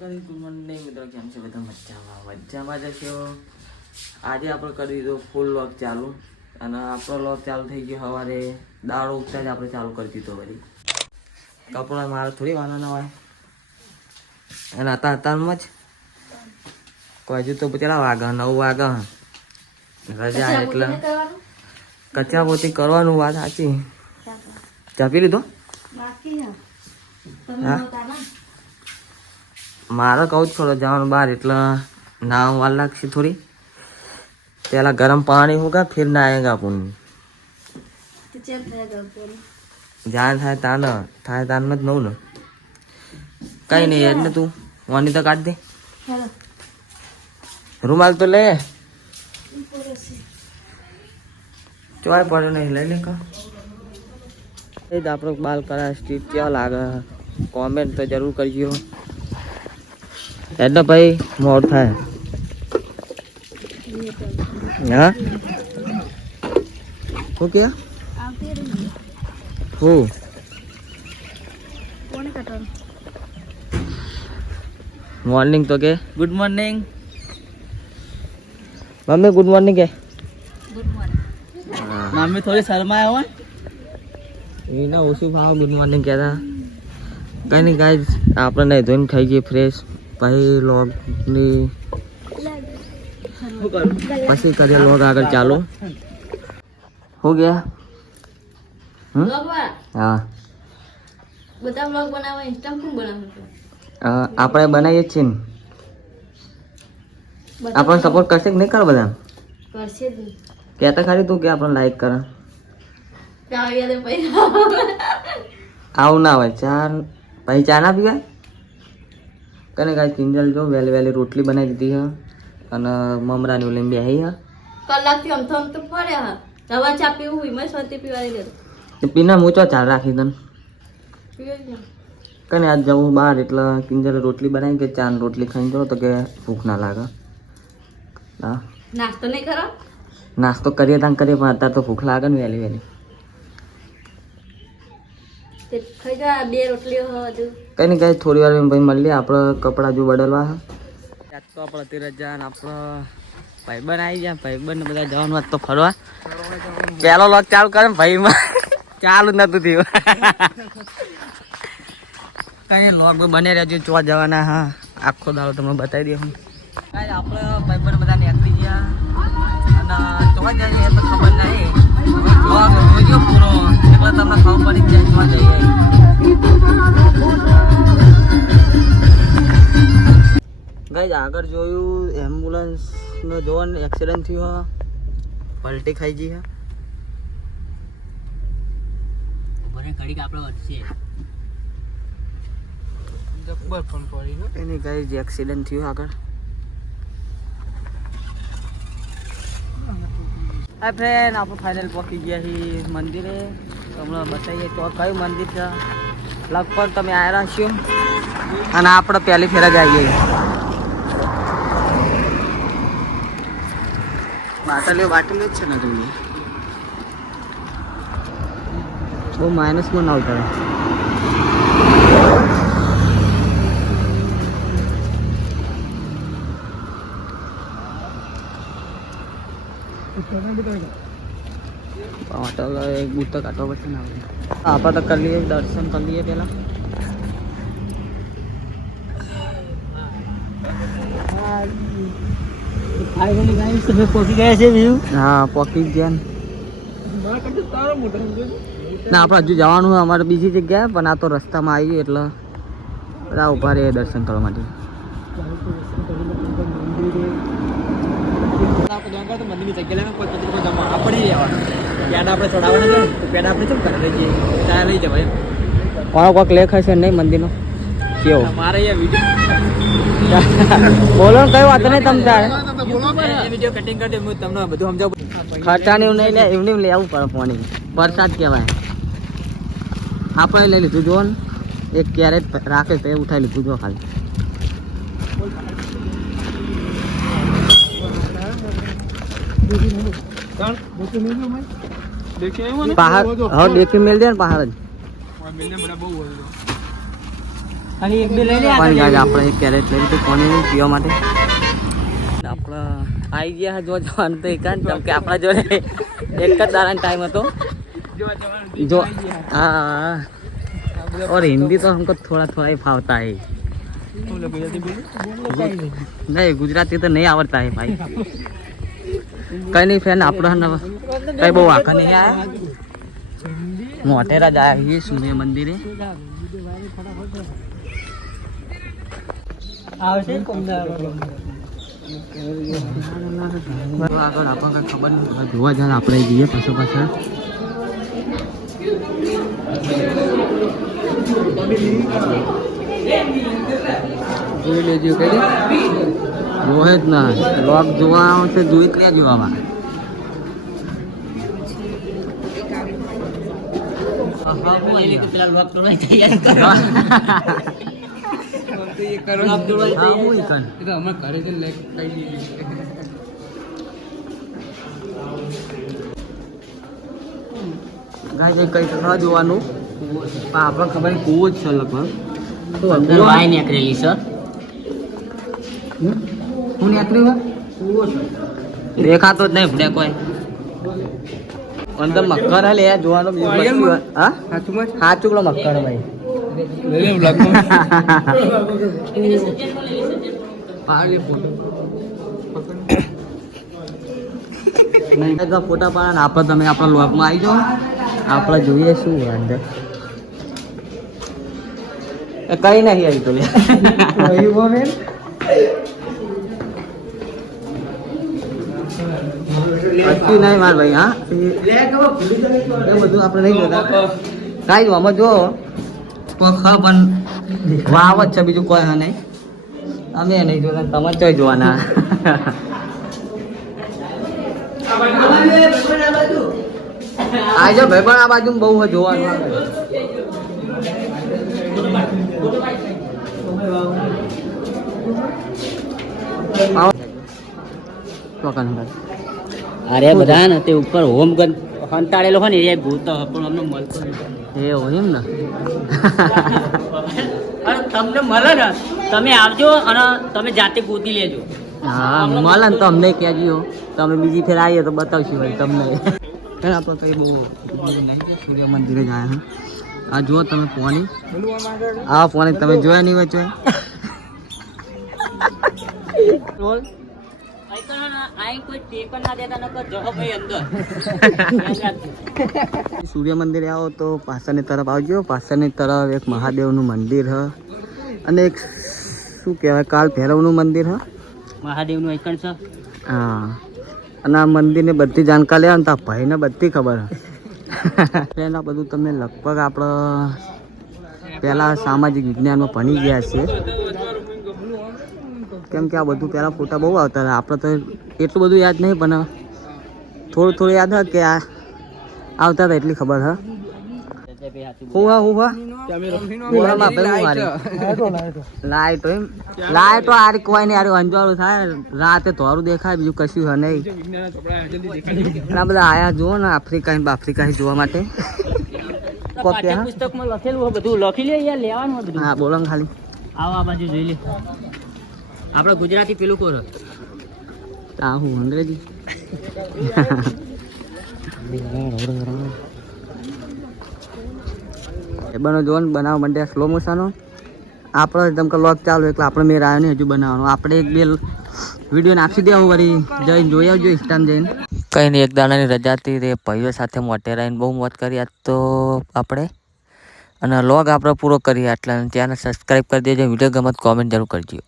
Good morning મિત્રો, કેમ છે બધા? મજામાં જશો. આજે આપણે કરી દીધો ફૂલ લોક ચાલુ, અને આપણો લોક ચાલુ થઈ ગયો સવારે દાળ ઉગતા જ આપણે ચાલુ કરી દીધો. વળી કપડા મારે થોડી વાના હોય, અને અત્યારમાં જ હજુ તો કેટલા વાગ્યા? 9 વાગ્યા. રજા એટલે કચરા પોતી કરવાનું. વાત સાચી. ચા પી લીધો? મારે કહું જ થોડો જવાનું બહાર, એટલે નાવ વાર લાગશે થોડી. પેલા ગરમ પાણી હોગા, ફિર ના આएगा अपन. જાન થાય તાન જ નવું ને. કઈ નહીં એટલે તું વાની તો કાઢ દે. રૂમાલ તો લે. ચોય પડ્યો નહીં, લઈ લે. એ જ આપણો બાલ કરા સ્ટ્રીટ કેવા લાગે, કોમેન્ટ તો જરૂર કરજો. એટલે ભાઈ મોડ થાય. હા શું કે હું મોર્નિંગ તો કે good morning mummy. Good morning કે મમ્મી થોડી શરમાયા હોય એના ઓછું ભાવ ગુડ મોર્નિંગ કહેતા. કઈ નહીં ગાઈઝ, આપણે નહીં ધોઈને ખાઈ જઈએ ફ્રેશ, પછી લોગની પછી કરીએ લોગ આગળ ચાલુ. હો ગયા? હા બધા વ્લોગ બનાવવા ઇન્સ્ટા કોણ બનાવે છે? આપણે બનાવીએ જ છીએ ને. આપણને સપોર્ટ કરશે કે નહીં કરે? બધા કરશે જ નહીં. કહેતા ખાલી તું કે આપણને લાઈક કરે. આવું ના હોય. ચા પછી ચા ના પીવાય. કને કાંઈ કિંજલ જો વહેલી વહેલી રોટલી બનાવી દીધી હા, અને મમરાની ઓલી બેહી હા. કલાકથી આમ તો ફર્યા હા. દવા ચા પીવું હોય મેં સ્વતી પીવાની દેતો પીના મૂચો ચાલ રાખી તને. પીવે જ કને આજ જવું બહાર, એટલે કિંજલ રોટલી બનાવી કે ચા ને રોટલી ખાઈને જાઓ તો કે ભૂખ ના લાગે. હા નાસ્તો નહીં કરો? નાસ્તો કરીએ ત્યાં કરીએ, પણ અત્યારે તો ભૂખ લાગે ને વહેલી વહેલી. તે ખાઈ જા. 2 રોટલીઓ હજુ કઈ નહીં કઈ થોડી વાર ભાઈ મળીએ. આપણે કપડાં જો બદલવા હા. આજ તો આપણે તીરજા ને આપણો ભાઈબંધ આવી ગયા. ભાઈબંધ બધા જવાનું આજ તો ફરવા. પેલો લોક ચાલુ કરે ભાઈમાં ચાલુ નતું થયું. કઈ લોક બને રહેજો, ચોવા જવાના. હા આખો દાડો તમને બતાવી દે. હું કાંઈ આપણે ભાઈબંધ બધા નીકળી ગયા, અને ચોવા જઈએ એ તો ખબર નહીં. લોક જોજો પૂરો, એટલે તમને ખબર પડી જાય ચોવા જઈએ. ગાઈઝ આગળ જોયું એમ્બ્યુલન્સ નો જોવાનું એક્સિડન્ટ થયું હા, પલટી ખાઈ ગઈ હા. બને ઘડીક આપણે વધશે જબ્બર ફોન પડી ગયો. એની ગાઈઝ એક્સિડન્ટ થયું આગળ. હા ફ્રેન્ડ, આપણે ફાઇનલ પહોંચી ગયા છીએ મંદિરે. તમને બતાવીએ તો કયું મંદિર છે. લગભગ તમે આવ્યા છો, અને આપણે પહેલી ફેરા જ આવીએ. બાટલીઓ જ છે ને તમને. બહુ માઇનસમાં ના ઉતારે. હોટલ એક બૂટ તો કાઢવા પડશે ને આપણે. આપણે તો કરી લઈએ, દર્શન કરી લઈએ પેલા. હા પહોંચી ગયા ના. આપણે હજુ જવાનું હોય અમારે બીજી જગ્યાએ, પણ આ તો રસ્તામાં આવી ગયું એટલે બધા ઉભા રહે દર્શન કરવા માટે. મંદિરની જગ્યા આપણે ચડાવવાના પેડા આપણે શું કરી લઈએ, ત્યાં લઈ જવાય. કોનો કોઈક લેખ હશે નહીં મંદિરનો કેવો? મારે બોલો કઈ વાત નહીં. તમે તારે વિડીયો કટિંગ કરી દે, હું તમને બધું સમજાવું. ખર્ચાને એવું નહીં લે, એમને લેવું પડે. પાણી વરસાદ કહેવાય. આપણે લઈ લીધું જો ને, એક કેરેટ રાખે તો એ ઉઠાઈ લીધું જો ખાલી. પહાડ હવે દેખી મેળ દે ને પહાડ જ. પણ ગાય આપણે એક કેરેટ લઈ લીધું પાણી પીવા માટે. આપણે આવી ગયા જો જવાનું તો એકાંત, કેમ કે આપણા જોડે એક જ દાડાનો ટાઈમ હતો जो. हाँ और हिंदी तो हमको थोड़ा थोड़ा ही फावता है. नहीं गुजराती तो नहीं आवड़ता है भाई. कहीं नहीं फ्रेंड आप कहीं बहु आखा नहीं आया. मोटेरा जाया ये सूर्य मंदिर है. આગળ આપણને ખબર નહીં, જોવા જાય આપણે જઈએ પાછળ પાછળ. જોઈ લેજો કઈ જોહે જ ના બ્લોગ જોવા આવશે, જોઈ ત્યાં જોવામાં. કઈ ન જોવાનું, આપણને ખબર કૂવો જ છે લગભગ. વાય નીકળેલી છે. હું નીકળ્યું દેખાતો જ નહીં ભડે કોઈ. અંદર મક્કર હે લે જોવાનો. હા સાચું પેલો મક્કર ભાઈ. ફોટા પાડે આપણે તમે આપણા લોગમાં આવી જાઓ, આપણે જોઈએ શું અંદર. કઈ નહીં આવી તો કશું નહીં માર ભાઈ. હા એ બધું આપણે નહીં જોતા કાંઈ આમાં જો પણ વાવ જ છે, બીજું કોઈ હા નહીં. અમે નહીં જોતા, તમે ચોય જોવાના. આજો ભાઈ પણ આ બાજુ બહુ જોવાનું. અરે બધા ને તે ઉપર હોમ ગન હંતાડેલો હોય ને એ ભૂત પણ અમને મળતો એ હોય એમ ને. તમને મળે ને તમે આવજો અને તમે જાતે ગોતી લેજો. હા મળે ને તો અમને કહેજો, તમે બીજી ફેર આવીએ તો બતાવશું ભાઈ તમને. આપણે કઈ બહુ નહીં, સૂર્ય મંદિરે જાય છે. આ જુઓ તમે પાણી, આ પાણી તમે જોયા નહીં વચ્ચે. સૂર્ય મંદિરે આવો તો પાછળની તરફ આવજો. પાછળની તરફ એક મહાદેવનું મંદિર હ અને એક શું કહેવાય કાલ ભૈરવનું મંદિર હ. મહાદેવનું આઈકન છે. હા અને આ મંદિરની બધી જાણકારી લેવા ને તો ભાઈને બધી ખબર હ. આ બધું તમે લગભગ આપણે પહેલાં સામાજિક વિજ્ઞાનમાં ભણી ગયા છીએ, કેમ કે આ બધું પહેલાં ફોટા બહુ આવતા હતા. આપણે તો એટલું બધું યાદ નહીં, પણ થોડું થોડું યાદ હોય કે આ આવતા હતા એટલી ખબર હ. લાઈટો આ કોઈ નહીં, આરું અંજવાળું થાય રાતે થોડું દેખાય, બીજું કશું હ નહીં. આ બધા આયા જુઓ ને આફ્રિકા જોવા માટે. પુસ્તકમાં લખેલું હોય બધું લખી લે યાર, લેવાનું હોય બધું. હા બોલો ખાલી આવો આ બાજુ જોઈ લે. આપણે ગુજરાતી પેલું કોરો હું અંગ્રેજી. એ બનો જોન બનાવવા માંડ્યા સ્લો મોશનો. આપણે એકદમ કલાક ચાલુ એટલે આપણે મેર આવ્યો નહીં હજુ બનાવવાનું. આપણે એક બે વિડીયો નાખી દેવું વળી જઈને જોઈ આવજો ઇન્સ્ટામાં જઈને. કંઈ નહીં, એક દાડાની રજા હતી તે ભાઈઓ સાથે મોટેરા આવીને બહુ મોજ કરી આજ તો આપણે. અને લોગ આપણે પૂરો કરીએ આટલા. ચેનલ સબસ્ક્રાઈબ કરી દેજો, વિડીયો ગમત કોમેન્ટ જરૂર કરજો.